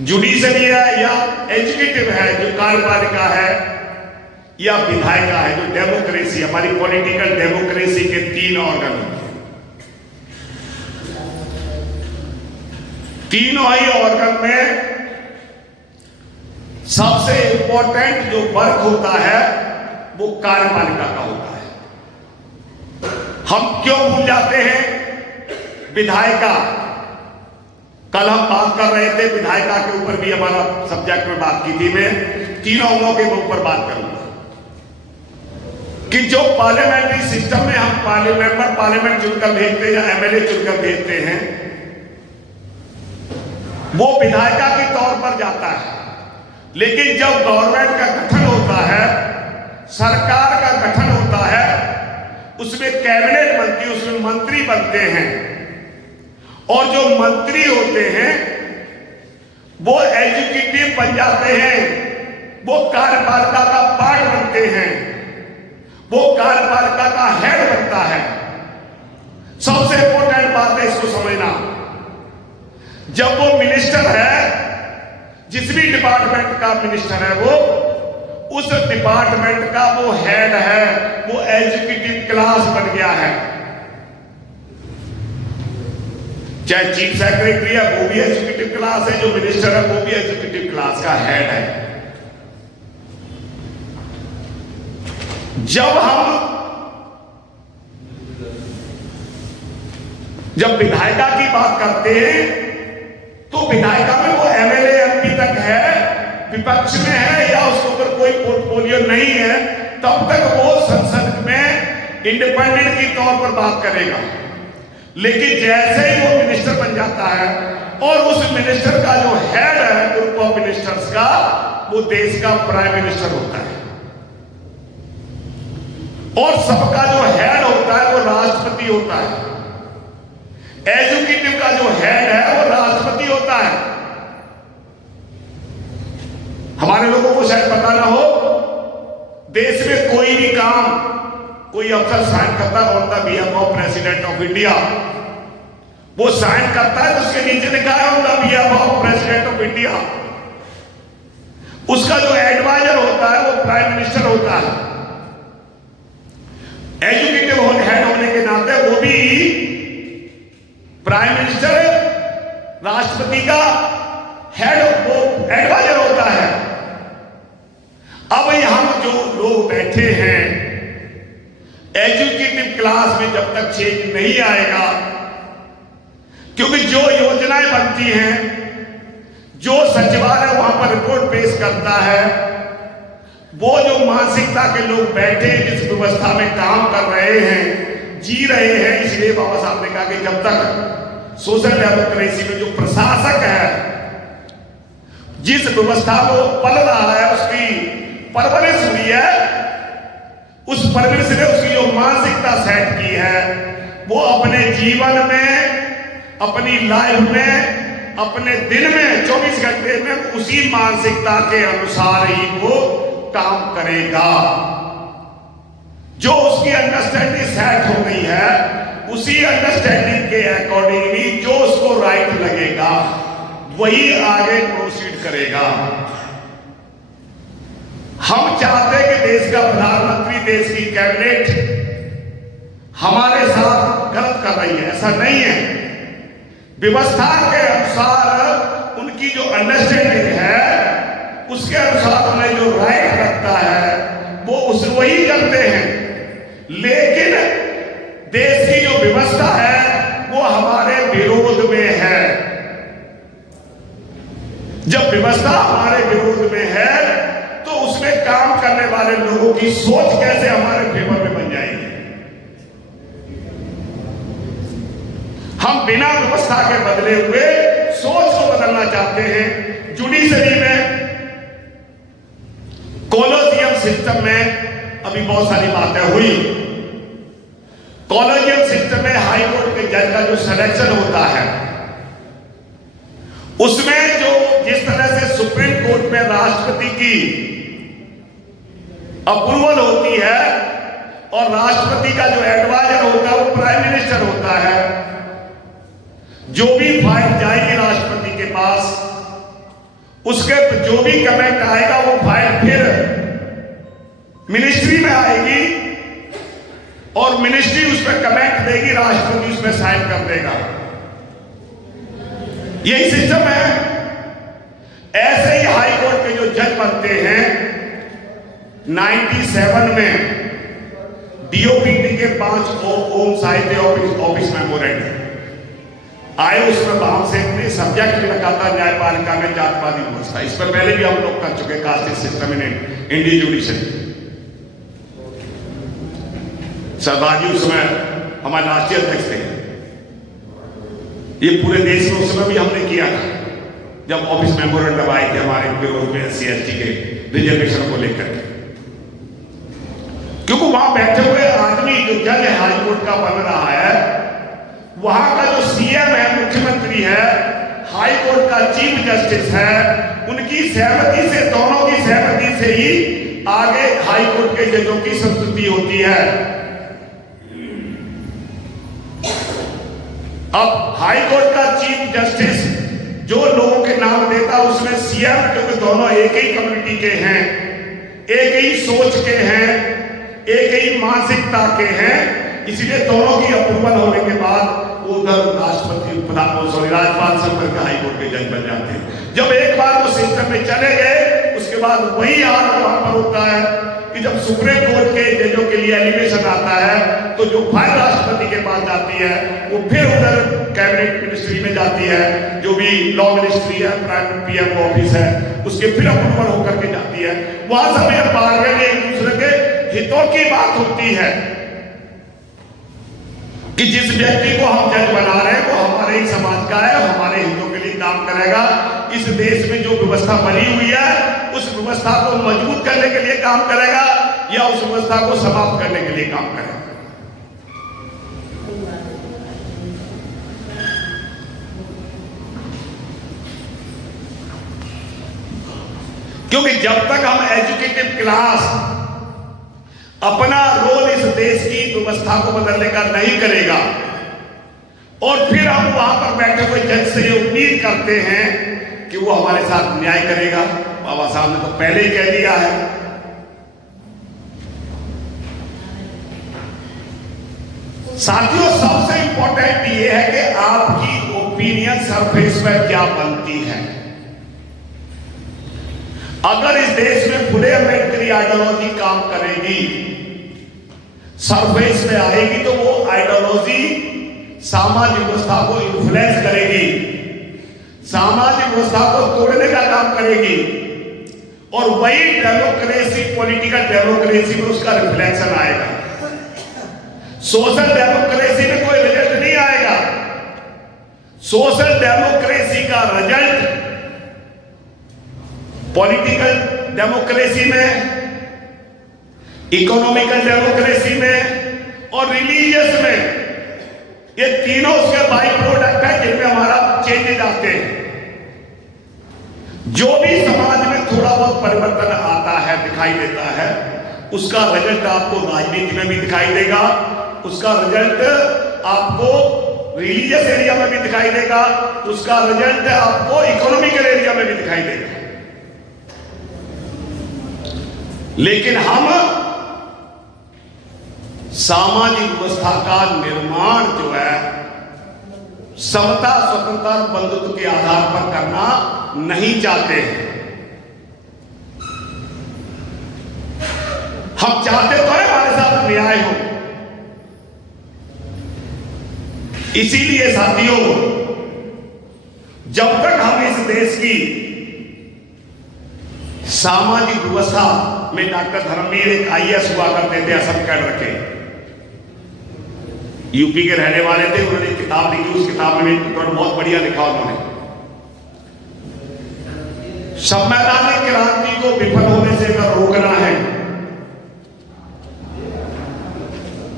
Judiciary है या executive है जो कार्यपालिका है या विधायिका है जो डेमोक्रेसी, हमारी पॉलिटिकल डेमोक्रेसी के 3 ऑर्गन होते हैं। तीनों ही ऑर्गन में सबसे इंपॉर्टेंट जो वर्क होता है वो कार्यपालिका का होता है। हम क्यों भूल जाते हैं विधायिका? कल हम बात कर रहे थे विधायिका के ऊपर भी, हमारा सब्जेक्ट में बात की थी। मैं तीनों अंगों के ऊपर बात करूंगा कि जो पार्लियामेंट्री सिस्टम में हम पार्लियामेंट चुनकर भेजते हैं या एमएलए चुनकर भेजते हैं, वो विधायिका के तौर पर जाता है। लेकिन जब गवर्नमेंट का गठन होता है, सरकार का गठन होता है, उसमें कैबिनेट बनती है, उसमें मंत्री बनते हैं, और जो मंत्री होते हैं वो एग्जीक्यूटिव बन जाते हैं, वो कार्यपालिका का पार्ट बनते हैं, वो कार्यपालिका का हेड बनता है। सबसे इंपॉर्टेंट बात है इसको समझना। जब वो मिनिस्टर है, जिस भी डिपार्टमेंट का मिनिस्टर है, वो उस डिपार्टमेंट का वो हेड है, वो एग्जीक्यूटिव क्लास बन गया है। चाहे चीफ सेक्रेटरी है वो भी एग्जीक्यूटिव क्लास है, जो मिनिस्टर है वो भी एग्जीक्यूटिव क्लास का हेड है। जब विधायिका की बात करते हैं तो विधायिका में वो एमएलए एमपी तक है, विपक्ष में है या उसके ऊपर कोई पोर्टफोलियो नहीं है, तब तक वो संसद में इंडिपेंडेंट के तौर पर बात करेगा। लेकिन जैसे ही वो मिनिस्टर बन जाता है और उस मिनिस्टर का जो हेड है ग्रुप ऑफ मिनिस्टर्स का, वो देश का प्राइम मिनिस्टर होता है, और सबका जो हेड होता है वो राष्ट्रपति होता है। एग्जीक्यूटिव का जो हेड है वो राष्ट्रपति होता है। हमारे लोगों को शायद पता ना हो, देश में कोई भी काम कोई अफसर साइन करता है on the behalf of president of India, वो साइन करता है तो उसके नीचे लिखा है on the behalf of president of India. उसका जो एडवाइजर होता है वो प्राइम मिनिस्टर होता है। एग्जीक्यूटिव हेड होने के नाते वो भी प्राइम मिनिस्टर, राष्ट्रपति का हेड, वो एडवाइजर होता है। अब यहां जो लोग बैठे हैं, एग्जीक्यूटिव क्लास में जब तक चेंज नहीं आएगा, क्योंकि जो योजनाएं बनती हैं, जो सचिवालय वहां पर रिपोर्ट पेश करता है, वो जो मानसिकता के लोग बैठे जिस व्यवस्था में काम कर रहे हैं, जी रहे हैं, इसलिए बाबा साहब ने कहा कि जब तक सोशल डेमोक्रेसी में जो प्रशासक है, जिस व्यवस्था को पल रहा है, उसकी परवरिश हुई है, उस परवरिश ने उसकी जो मानसिकता सेट की है, वो अपने जीवन में, अपनी लाइफ में, अपने दिन में 24 घंटे में उसी मानसिकता के अनुसार ही वो काम करेगा। जो उसकी अंडरस्टैंडिंग सेट हो गई है, उसी अंडरस्टैंडिंग के अकॉर्डिंगली जो उसको राइट लगेगा वही आगे प्रोसीड करेगा। हम चाहते हैं कि देश का प्रधानमंत्री, देश की कैबिनेट हमारे साथ गलत कर रही है, ऐसा नहीं है। व्यवस्था के अनुसार उनकी जो अंडरस्टैंडिंग है, उसके अनुसार उन्हें जो राइट लगता है वो वही करते हैं। लेकिन देश की जो व्यवस्था है वो हमारे विरोध में है। जब व्यवस्था हमारे विरोध में है तो उसमें काम करने वाले लोगों की सोच कैसे हमारे फेवर में बन जाएगी। हम बिना व्यवस्था के बदले हुए सोच को बदलना चाहते हैं। जुडिशरी में, कॉलेजियम सिस्टम में अभी बहुत सारी बातें हुई। कॉलेजियम सिस्टम में हाई कोर्ट के जज का जो सिलेक्शन होता है, उसमें जो जिस तरह से सुप्रीम कोर्ट में राष्ट्रपति की अप्रूवल होती है और राष्ट्रपति का जो एडवाइजर होता है वो प्राइम मिनिस्टर होता है, जो भी फाइल जाएगी राष्ट्रपति के पास उसके जो भी कमेंट आएगा वो फाइल फिर मिनिस्ट्री में आएगी और मिनिस्ट्री उस पर कमेंट देगी, राष्ट्रपति उस पर साइन कर देगा। यही सिस्टम है। ऐसे ही हाई कोर्ट के जो जज बनते हैं, 97 में डीओपीटी के 5 ओम साहित्य ऑफिस मेमोरेंडम आए, उसमें हम से अपने सब्जेक्ट में रखा था न्यायपालिका में जातवादी व्यवस्था। इस पर पहले भी हम लोग कर चुके, caste system in Indian judiciary. Sardar ji उस समय हमारे राष्ट्रीय अध्यक्ष थे। ये पूरे देश में उस समय भी हमने किया था जब ऑफिस मेमोरेंडम आए थे हमारे विरोध में SC/ST के रिजर्वेशन को लेकर, क्योंकि वहां बैठे हुए आदमी जो जज है हाई कोर्ट का बन रहा है, वहां का जो CM है, मुख्यमंत्री है, हाई कोर्ट का चीफ जस्टिस है, उनकी सहमति से, दोनों की सहमति से ही आगे हाई कोर्ट के जजों की संस्तुति होती है। अब हाई कोर्ट का चीफ जस्टिस जो लोगों के नाम देता, उसमें CM, क्योंकि दोनों एक ही कम्युनिटी के हैं, एक ही सोच के हैं, एक ही मानसिकता के हैं, इसलिए दोनों की अप्रूवल होने के बाद उधर राज्यपाल से होकर हाई कोर्ट के जज बन जाते हैं। जब एक बार वो सिस्टम में चले गए, उसके बाद वही हाल वहां पर होता है कि जब सुप्रीम कोर्ट के जजों के लिए एलिवेशन आता है तो जो फाइल राष्ट्रपति के पास जाती है वो फिर उधर कैबिनेट मिनिस्ट्री में जाती है, जो भी लॉ मिनिस्ट्री है, प्राइम PM ऑफिस है, उसके फिर अप्रूवल होकर के जाती है। वहां सब ये बारगेन एक दूसरे के हितों की बात होती है कि जिस व्यक्ति को हम जज बना रहे हैं वो हमारे ही समाज का है, हमारे हितों के लिए काम करेगा, इस देश में जो व्यवस्था बनी हुई है उस व्यवस्था को मजबूत करने के लिए काम करेगा या उस व्यवस्था को समाप्त करने के लिए काम करेगा। क्योंकि जब तक हम एजुकेटेड क्लास अपना रोल इस देश की व्यवस्था को बदलने का नहीं करेगा और फिर हम वहां पर बैठे हुए जज से ये उम्मीद करते हैं कि वो हमारे साथ न्याय करेगा, बाबा साहब ने तो पहले ही कह दिया है। साथियों, सबसे इंपॉर्टेंट ये है कि आपकी ओपिनियन सरफेस पर क्या बनती है। अगर इस देश में फुले अम्बेडकरी आइडियोलॉजी काम करेगी, सरफेस में आएगी, तो वो आइडियोलॉजी सामाजिक व्यवस्था को इन्फ्लुएंस करेगी, सामाजिक व्यवस्था को तोड़ने का काम करेगी और वही डेमोक्रेसी, पॉलिटिकल डेमोक्रेसी में उसका रिफ्लेक्शन आएगा। सोशल डेमोक्रेसी में कोई रिजल्ट नहीं आएगा। सोशल डेमोक्रेसी का रिजल्ट पॉलिटिकल डेमोक्रेसी में, इकोनॉमिकल डेमोक्रेसी में और रिलीजियस में, ये तीनों उसके बाई प्रोडक्ट है जिनमें हमारा चेंजेज आते हैं। जो भी समाज में थोड़ा बहुत परिवर्तन आता है, दिखाई देता है, उसका रिजल्ट आपको राजनीति में भी दिखाई देगा, उसका रिजल्ट आपको रिलीजियस एरिया में भी दिखाई देगा, उसका रिजल्ट आपको इकोनॉमिकल एरिया में भी दिखाई देगा। लेकिन हम सामाजिक व्यवस्था का निर्माण जो है समता, स्वतंत्रता, बंधुत्व के आधार पर करना नहीं चाहते हैं। हम चाहते तो है हमारे साथ न्याय हो। इसीलिए साथियों, जब तक हम इस देश की सामाजिक व्यवस्था में, डॉक्टर धर्मवीर एक IAS हुआ करते थे, असम कैडर के, यूपी के रहने वाले थे, उन्होंने एक किताब लिखी, उस किताब में बहुत बढ़िया लिखा उन्होंने, संवैधानिक क्रांति को विफल होने से अगर रोकना है,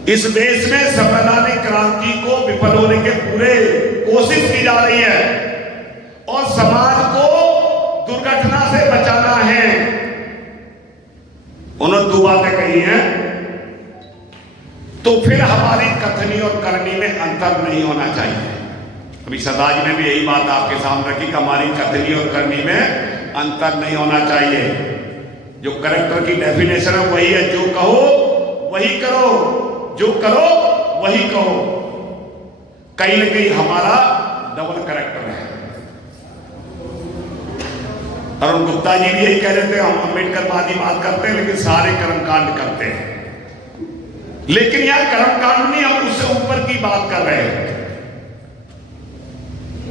इस देश में संवैधानिक क्रांति को विफल होने के पूरे कोशिश की जा रही है और समाज को दुर्घटना से बचाना है। उन्होंने 2 बातें कही हैं, तो फिर हमारी कथनी और करनी में अंतर नहीं होना चाहिए। अभी सरदार जी ने भी यही बात आपके सामने रखी कि हमारी कथनी और करनी में अंतर नहीं होना चाहिए। जो कैरेक्टर की डेफिनेशन है वही है, जो कहो वही करो, जो करो वही कहो। कहीं ना कहीं हमारा डबल कैरेक्टर है। अरुण गुप्ता जी भी यही कह रहे थे, हम अम्बेडकरवादी बात करते हैं लेकिन सारे कर्मकांड करते हैं। लेकिन यहां कर्मकांड नहीं, हम उससे ऊपर की बात कर रहे हैं,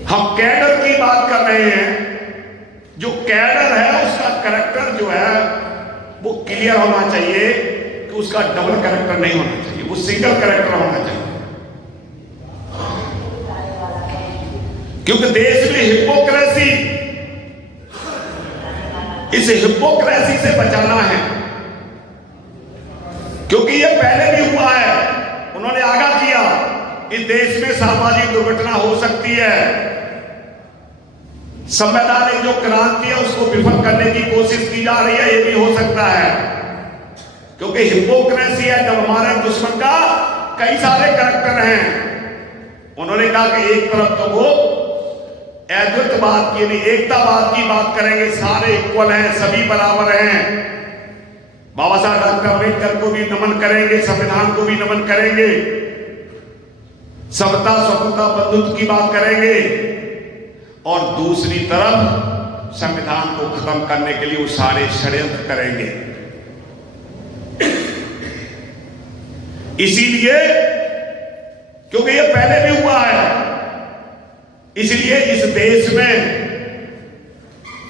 हम कैडर की बात कर रहे हैं। जो कैडर है उसका कैरेक्टर जो है वो क्लियर होना चाहिए कि उसका डबल कैरेक्टर नहीं होना चाहिए, वो सिंगल कैरेक्टर होना चाहिए। क्योंकि देश में हिपोक्रेसी, इस हिपोक्रेसी से बचाना है। क्योंकि ये पहले भी हुआ है, उन्होंने आगाह किया इस देश में सामाजिक दुर्घटना हो सकती है, संवैधानिक जो क्रांति है उसको विफल करने की कोशिश की जा रही है, ये भी हो सकता है। क्योंकि हिपोक्रेसी है जब हमारे दुश्मन का कई सारे कैरेक्टर हैं। उन्होंने कहा कि एक तरफ तो वो अद्वैतवाद की नहीं, एकतावाद की बात करेंगे, सारे इक्वल हैं, सभी बराबर हैं, बाबा साहब डॉक्टर अम्बेडकर को भी नमन करेंगे, संविधान को भी नमन करेंगे, समता स्वतंत्रता बंधुत्व की बात करेंगे, और दूसरी तरफ संविधान को खत्म करने के लिए वो सारे षड्यंत्र करेंगे। इसीलिए क्योंकि ये पहले भी हुआ है, इसलिए इस देश में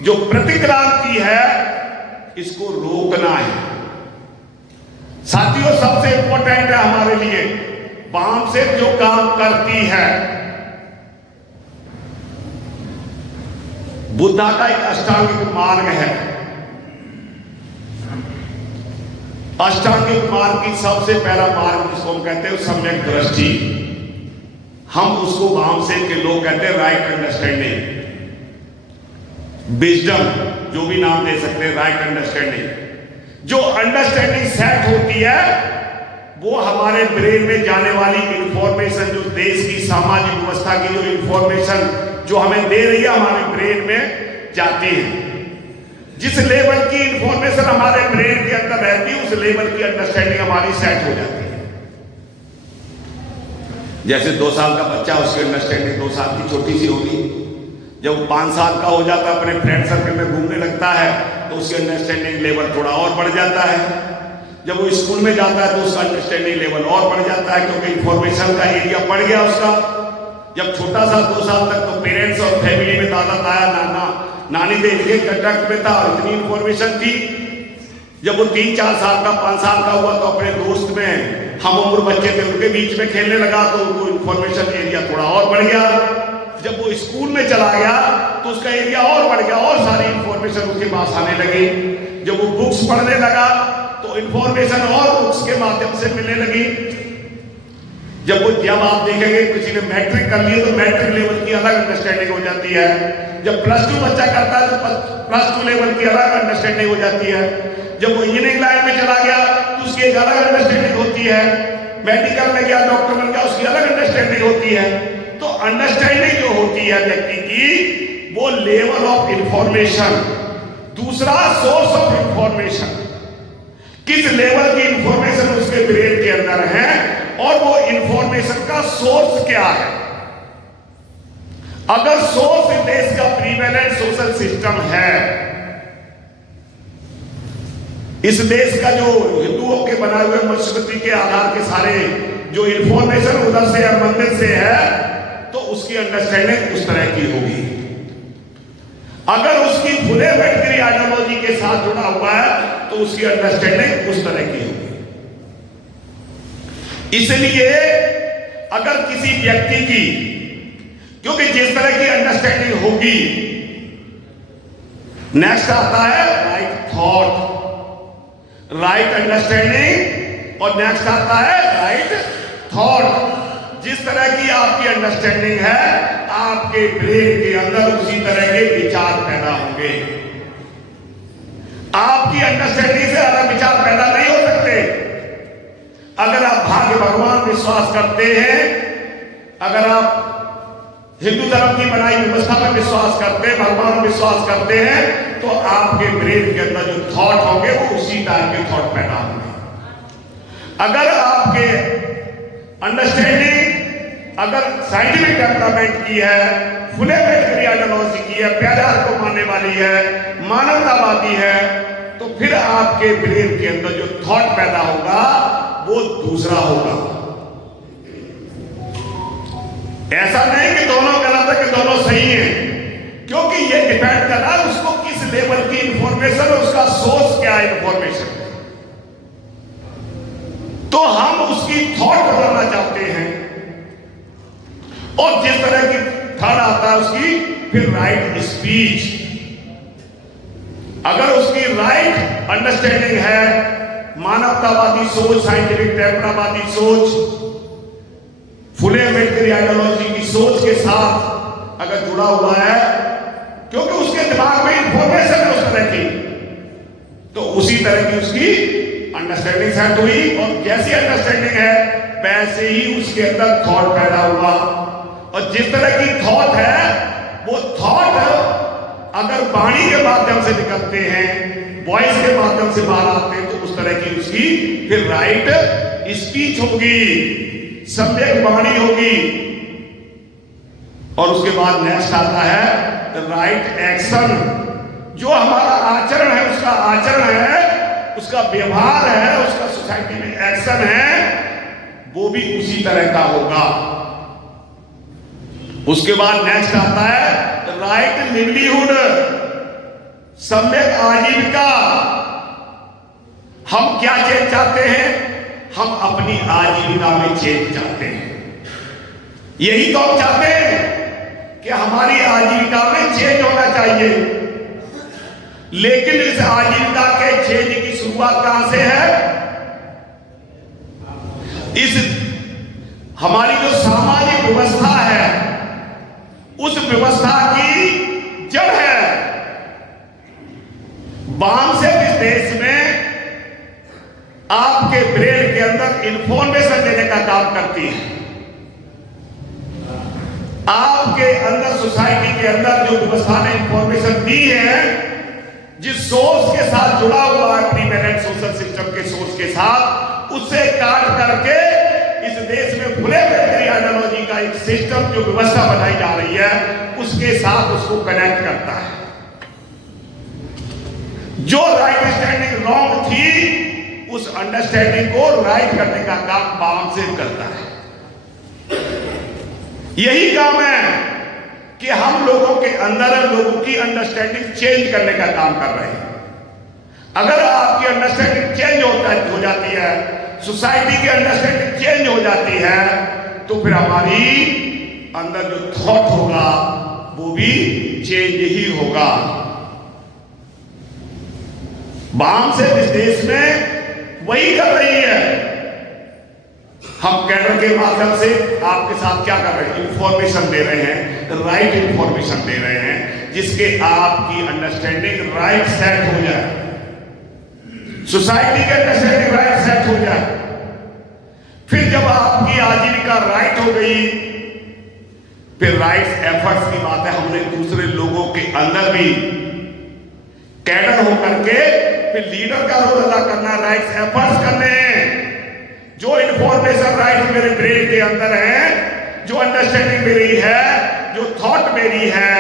जो प्रतिक्रांति है इसको रोकना है। साथियों, सबसे इंपॉर्टेंट है हमारे लिए वाम से जो काम करती है, बुद्धा का एक अष्टांगिक मार्ग है। अष्टांगिक मार्ग की सबसे पहला मार्ग जिसको हम कहते हैं सम्यक दृष्टि, हम उसको वाम से के लोग कहते हैं राइट अंडरस्टैंडिंग, विजडम, जो भी नाम दे सकते हैं, राइट अंडरस्टैंडिंग। जो अंडरस्टैंडिंग सेट होती है वो हमारे ब्रेन में जाने वाली इंफॉर्मेशन, जो देश की सामाजिक व्यवस्था की जो इंफॉर्मेशन जो हमें दे रही है, हमारे ब्रेन में जाती है। जिस लेवल की इंफॉर्मेशन हमारे ब्रेन के अंदर रहती है, उस लेवल की अंडरस्टैंडिंग हमारी सेट हो जाती है। जैसे 2 साल का बच्चा, उसकी अंडरस्टैंडिंग 2 साल की छोटी सी होगी। जब 5 साल का हो जाता है, अपने फ्रेंड सर्कल में घूमने लगता है, तो उसकी अंडरस्टैंडिंग लेवल थोड़ा और बढ़ जाता है। जब वो स्कूल में जाता है तो उसका अंडरस्टैंडिंग लेवल और बढ़ जाता है, क्योंकि इंफॉर्मेशन का एरिया बढ़ गया उसका। जब छोटा सा 2 साल तक तो पेरेंट्स और फैमिली में दादा ताया नाना नानी थे, इनके कंटेक्ट में था और इतनी इंफॉर्मेशन थी। जब वो 3-4 साल का 5 साल का हुआ तो अपने दोस्त में हम उम्र बच्चे थे उनके बीच में खेलने लगा, तो उनको इंफॉर्मेशन एरिया थोड़ा और बढ़ गया। जब वो स्कूल में चला गया तो उसका एरिया और बढ़ गया और सारी इंफॉर्मेशन उसके पास आने लगी। जब वो बुक्स पढ़ने लगा तो इंफॉर्मेशन और बुक्स के माध्यम से मिलने लगी। जब आप देखेंगे किसी ने मैट्रिक कर लिया तो मैट्रिक लेवल की अलग अंडरस्टैंडिंग हो जाती है। जब +2 बच्चा करता है तो +2 लेवल की अलग अंडरस्टैंडिंग हो जाती है। जब वो इंजीनियरिंग लाइन में चला गया तो उसकी एक अलग अंडरस्टैंडिंग होती है। मेडिकल में गया, डॉक्टर बन गया, उसकी अलग अंडरस्टैंडिंग होती है। तो अंडरस्टैंडिंग जो होती है व्यक्ति की, वो लेवल ऑफ इंफॉर्मेशन। दूसरा, सोर्स ऑफ इंफॉर्मेशन, किस लेवल की इंफॉर्मेशन उसके ब्रेन के अंदर है और वो इंफॉर्मेशन का सोर्स क्या है। अगर सोर्स इस देश का प्रीवेलेंट सोशल सिस्टम है, इस देश का जो हिंदुओं के बनाए हुए मनुस्मृति के आधार के सारे जो इंफॉर्मेशन उधर से या मंदिर से है, तो उसकी अंडरस्टैंडिंग उस तरह की होगी। अगर उसकी फुले आंबेडकरी आइडियोलॉजी के साथ जुड़ा हुआ है तो उसकी अंडरस्टैंडिंग उस तरह की होगी। इसलिए अगर किसी व्यक्ति की, क्योंकि जिस तरह की अंडरस्टैंडिंग होगी, नेक्स्ट आता है राइट थॉट, राइट अंडरस्टैंडिंग, और नेक्स्ट आता है राइट थॉट। जिस तरह की आपकी अंडरस्टैंडिंग है, आपके ब्रेन के अंदर उसी तरह के विचार पैदा होंगे। आपकी अंडरस्टैंडिंग से अलग विचार पैदा नहीं हो सकते। अगर आप भाग्य भगवान विश्वास करते हैं, अगर आप हिंदू धर्म की बनाई व्यवस्था में विश्वास करते हैं, भगवान में विश्वास करते हैं, तो आपके ब्रेन के अंदर जो थॉट होंगे वो उसी टाइप के थॉट पैदा होंगे। अगर आपके अंडरस्टैंडिंग अगर साइंटिफिक डेवलपमेंट की है, फुले मेटरी आइडियोलॉजी की है, प्यार को मानने वाली है, मानवतावादी है, तो फिर आपके ब्रेन के अंदर जो थॉट पैदा होगा वो दूसरा होगा। ऐसा नहीं कि दोनों गलत है कि दोनों सही हैं, क्योंकि ये डिपेंड कर रहा है उसको किस लेवल की इंफॉर्मेशन है, उसका सोर्स क्या है इंफॉर्मेशन। तो हम उसकी थॉट बदलना चाहते हैं, और जिस तरह की थॉट आता है उसकी फिर राइट स्पीच, अगर उसकी राइट अंडरस्टैंडिंग है, मानवतावादी सोच, साइंटिफिक टेम्परावादी सोच, फुले मेटरी आइडियोलॉजी की सोच के साथ अगर जुड़ा हुआ है, क्योंकि उसके दिमाग में इंफॉर्मेशन है उस तरह की, तो उसी तरह की उसकी अंडरस्टैंडिंग सेट हुई, और जैसी अंडरस्टैंडिंग है वैसे ही उसके अंदर थॉट पैदा हुआ। और जिस तरह की थॉट है वो थॉट अगर वाणी के माध्यम से निकलते हैं, वॉइस के माध्यम से बाहर आते हैं, तो उस तरह की उसकी फिर राइट स्पीच होगी, सम्यक वाणी होगी। और उसके बाद नेक्स्ट आता है राइट एक्शन, जो हमारा आचरण है, उसका आचरण है, उसका व्यवहार है, उसका सोसाइटी में एक्शन है, वो भी उसी तरह का होगा। उसके बाद नेक्स्ट आता है राइट लिवलीहुड, सम्यक आजीविका। हम क्या चेंज चाहते हैं? हम अपनी आजीविका में चेंज चाहते हैं। यही तो हम चाहते हैं कि हमारी आजीविका में चेंज होना चाहिए, लेकिन इस आजीविका के चेंज की शुरुआत कहां से है? इस हमारी जो सामाजिक व्यवस्था है, उस व्यवस्था की जड़ है। बाम से इस देश में आपके ब्रेन के अंदर इंफॉर्मेशन देने का काम करती है। आपके अंदर सोसाइटी के अंदर जो व्यवस्था ने इंफॉर्मेशन दी है, जिस सोर्स के साथ जुड़ा हुआ है, प्रीवेलेंट सोशल सिस्टम के सोर्स के साथ, उससे काट करके इस देश में फुले मेटरी आइडियोलॉजी का एक सिस्टम जो व्यवस्था बनाई जा रही है, उसके साथ उसको कनेक्ट करता है। जो राइट स्टैंडिंग रॉन्ग थी, उस अंडरस्टैंडिंग को राइट करने का काम बाम से करता है। यही काम है कि हम लोगों के अंदर लोगों की अंडरस्टैंडिंग चेंज करने का काम कर रहे हैं। अगर आपकी अंडरस्टैंडिंग चेंज हो जाती है, सोसाइटी की अंडरस्टैंडिंग चेंज हो जाती है, तो फिर हमारी अंदर जो थॉट होगा वो भी चेंज ही होगा। बाम से इस देश में वही कर रही है। हम कैडर के माध्यम से आपके साथ क्या कर रहे हैं? इंफॉर्मेशन दे रहे हैं, राइट इंफॉर्मेशन दे रहे हैं, जिसके आपकी अंडरस्टैंडिंग राइट सेट हो जाए, सोसाइटी के अंडरस्टैंडिंग राइट सेट हो जाए। फिर जब आपकी आजीविका राइट हो गई, फिर राइट एफर्ट्स की बात है, हमने दूसरे लोगों के अंदर भी कैडर होकर के फिर लीडर का रोल अदा करना, राइट एफर्ट्स करने। जो इंफॉर्मेशन राइट मेरे ब्रेन के अंदर है, जो अंडरस्टैंडिंग मेरी है, जो थॉट मेरी है,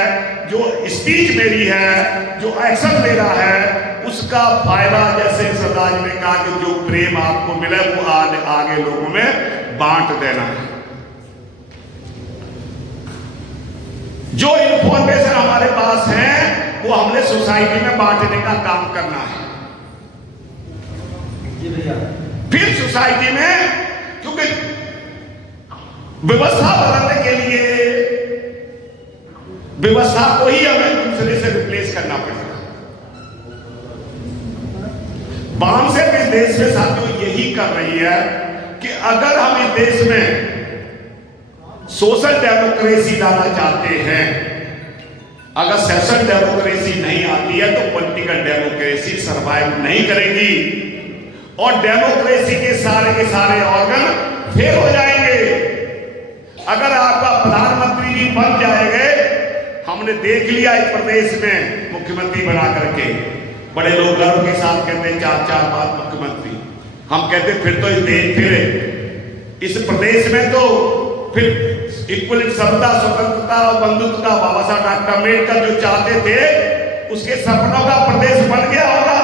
जो स्पीच मेरी है, जो एक्शन मेरा है, उसका फायदा, जैसे सरदार जी ने कहा कि जो प्रेम आपको मिले वो आगे लोगों में बांट देना है। जो इंफॉर्मेशन हमारे पास है वो हमने सोसाइटी में बांटने का काम करना है। फिर सोसाइटी में, क्योंकि व्यवस्था बदलने के लिए व्यवस्था को ही हमें दूसरे से रिप्लेस करना पड़ेगा। बाम से इस देश में साथियों यही कर रही है कि अगर हम इस देश में सोशल डेमोक्रेसी लाना चाहते हैं, अगर सोशल डेमोक्रेसी नहीं आती है तो पॉलिटिकल डेमोक्रेसी सरवाइव नहीं करेगी, और डेमोक्रेसी के सारे ऑर्गन फेल हो जाएंगे। अगर आपका प्रधानमंत्री भी बन जाए हमने देख लिया इस प्रदेश में मुख्यमंत्री बना करके, बड़े लोग गर्व के साथ कहते हैं 4-4 बार मुख्यमंत्री। हम कहते फिर तो इस प्रदेश में तो फिर इक्वलिटी, समता, स्वतंत्रता और बंधुत्व का बाबा साहब डॉक्टर अम्बेडकर जो चाहते थे उसके सपनों का प्रदेश बन गया होगा।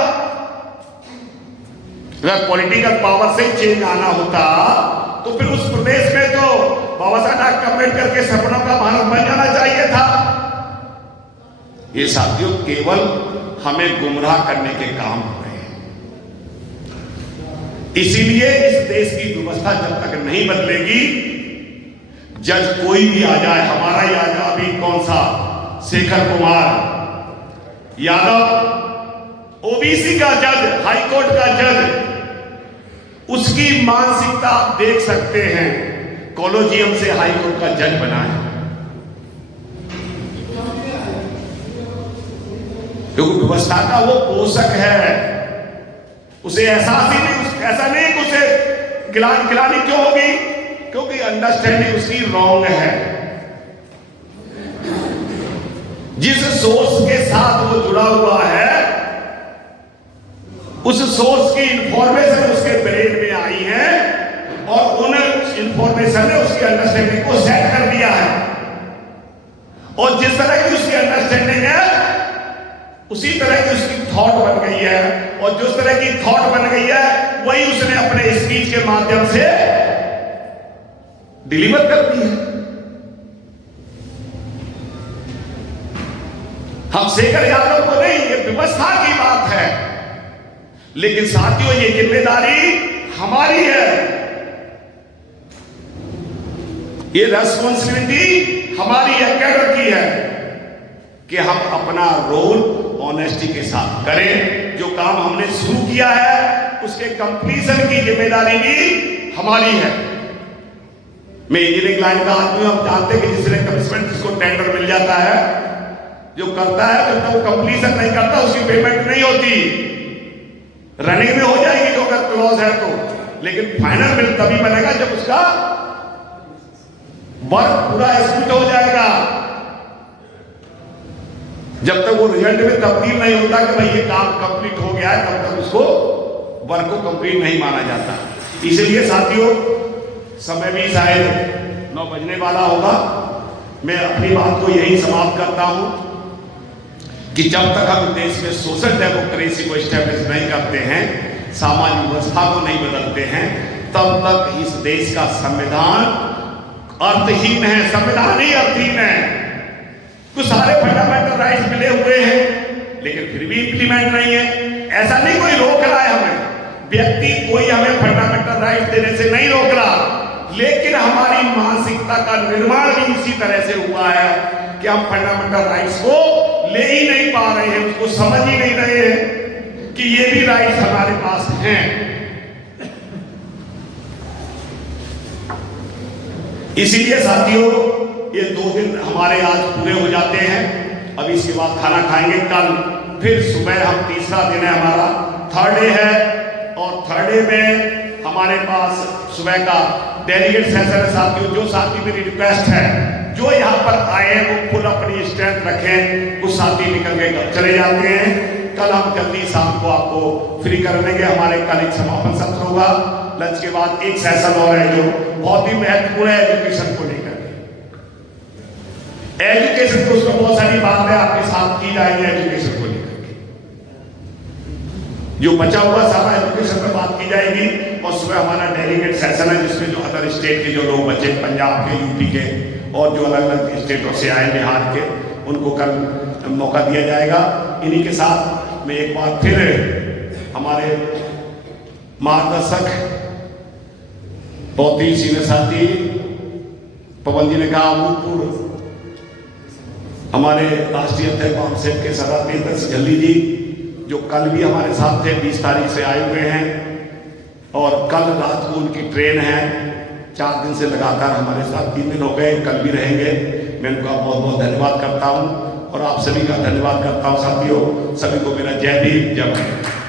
अगर पॉलिटिकल पावर से चेंज आना होता तो फिर उस प्रदेश में तो बाबा साहब डॉक्टर अम्बेडकर के सपनों का भारत बन जाना चाहिए था। ये साथियों केवल हमें गुमराह करने के काम हो रहे हैं। इसीलिए इस देश की व्यवस्था जब तक नहीं बदलेगी, जज कोई भी आ जाए, हमारा ही आ जाए, अभी कौन सा शेखर कुमार यादव ओबीसी का जज, हाईकोर्ट का जज, उसकी मानसिकता आप देख सकते हैं। कॉलेजियम से हाईकोर्ट का जज बना है, क्योंकि व्यवस्था का वो पोषक है। उसे एहसास ही नहीं, ऐसा नहीं कि उसे गिलानी क्यों होगी, क्योंकि अंडरस्टैंडिंग उसकी रॉन्ग है। जिस सोर्स के साथ वो जुड़ा हुआ है, उस सोर्स की इंफॉर्मेशन उसके ब्रेन में आई है और उन इंफॉर्मेशन ने उसकी अंडरस्टैंडिंग को सेट कर दिया है। और जिस तरह की उसकी अंडरस्टैंडिंग है उसी तरह की उसकी थॉट बन गई है, और जिस तरह की थॉट बन गई है वही उसने अपने स्पीच के माध्यम से डिलीवर कर दी है। हम शेखर यादव को नहीं, ये व्यवस्था की बात है। लेकिन साथियों ये जिम्मेदारी हमारी है, ये रेस्पॉन्सिबिलिटी हमारी है, कैडर की है कि हम अपना रोल ऑनेस्टी के साथ करें। जो काम हमने शुरू किया है उसके कंप्लीशन की जिम्मेदारी भी हमारी है। मैं इंजीनियरिंग लाइन का आदमी हूं, हम जानते हैं कि जिसने कमिटमेंट, जिसको टेंडर मिल जाता है, जो करता है, जब तक वो कंप्लीशन नहीं करता उसकी पेमेंट नहीं होती। रनिंग में हो जाएगी जो अगर क्लॉज है तो, लेकिन फाइनल बिल तभी बनेगा जब उसका वर्क पूरा एग्जीक्यूट हो जाएगा। जब तक वो रिजल्ट में तब्दील नहीं होता कि भाई ये काम कंप्लीट हो गया है, तब तक उसको वर्क को कंप्लीट नहीं माना जाता। इसलिए साथियों समय भी शायद 9 बजने वाला होगा। मैं अपनी बात को यही समाप्त करता हूं कि जब तक हम देश में सोशल डेमोक्रेसी को एस्टेब्लिश नहीं करते हैं, सामाजिक व्यवस्था को नहीं बदलते हैं, तब तक इस देश का संविधान अर्थहीन है। संविधान ही अर्थहीन है। कुछ सारे फंडामेंटल राइट्स मिले हुए हैं लेकिन फिर भी इंप्लीमेंट नहीं है। ऐसा नहीं कोई रोक रहा है हमें, व्यक्ति कोई हमें फंडामेंटल राइट्स देने से नहीं रोक रहा, लेकिन हमारी मानसिकता का निर्माण भी इसी तरह से हुआ है कि हम फंडामेंटल राइट्स को ले ही नहीं पा रहे हैं, उसको समझ ही नहीं रहे हैं कि ये भी राइट्स हमारे पास हैं। इसीलिए साथियों ये 2 दिन हमारे आज पूरे हो जाते हैं। अब इसके बाद खाना खाएंगे। कल फिर सुबह हम तीसरा दिन है हमारा, थर्ड डे है, और थर्ड डे में हमारे पास सुबह का डेलीगेट सेशन है। साथियों जो साथी मेरी रिक्वेस्ट है, जो यहाँ पर आए वो फुल अपनी स्ट्रेंथ रखें। कुछ साथी निकल के चले जाते हैं। कल हम जल्दी शाम को आपको फ्री कर देंगे। हमारे कल एक समापन सत्र होगा, लंच के बाद एक सेशन और है जो बहुत ही महत्वपूर्ण है एजुकेशन को लेकर। एजुकेशन को उसमें बहुत सारी बातें आपके साथ की जाएंगी एजुकेशन को लेकर के। जो बचा हुआ सारा एजुकेशन पर बात की जाएगी। और सुबह हमारा डेलीगेट सेशन है जिसमें जो अदर स्टेट के जो लोग बचे, पंजाब के, यूपी के और जो अलग अलग स्टेटों से आए, बिहार के, उनको कल मौका दिया जाएगा। इन्हीं के साथ मैं एक बार फिर हमारे मार्गदर्शक बहुत ही सीनियर साथी पवन जी ने कहा, अमूलपुर हमारे राष्ट्रीय अध्यक्ष बामसेब के सदा तेजस जल्दी जी जो कल भी हमारे साथ थे, 20 तारीख से आए हुए हैं, और कल रात को उनकी ट्रेन है। 4 दिन से लगातार हमारे साथ, 3 दिन हो गए, कल भी रहेंगे। मैं उनका बहुत बहुत धन्यवाद करता हूं और आप सभी का धन्यवाद करता हूं। साथियों सभी को मेरा जय भीम, जय भारत।